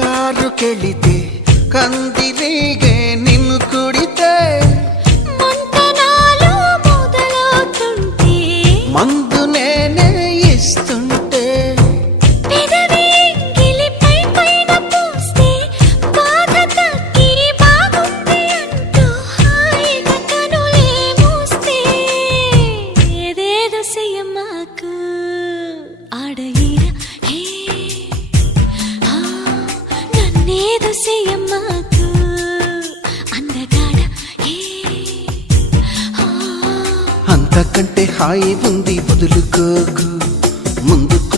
ಶಿಕಾರುಕೆಳಿತೆ ಕಂದಿರಿಗೆ ನಿನ್ನು ಕುಡಿತೆ మంటనాలు మొదలవుతుంటే మందు నేనే ఇస్తుంటే పెదవి ఎంగిలిపై పైన పూస్తే బాధ తగ్గి బాగుంది అంటూ హాయిగా కనులే మూస్తే ఏదేదో చెయ్యమాకు ఆడ ఈడ హే నన్నేదో చెయ్యమాకు అందగాడ హే అంతకంటే హాయి ఉంది వదులుకోకు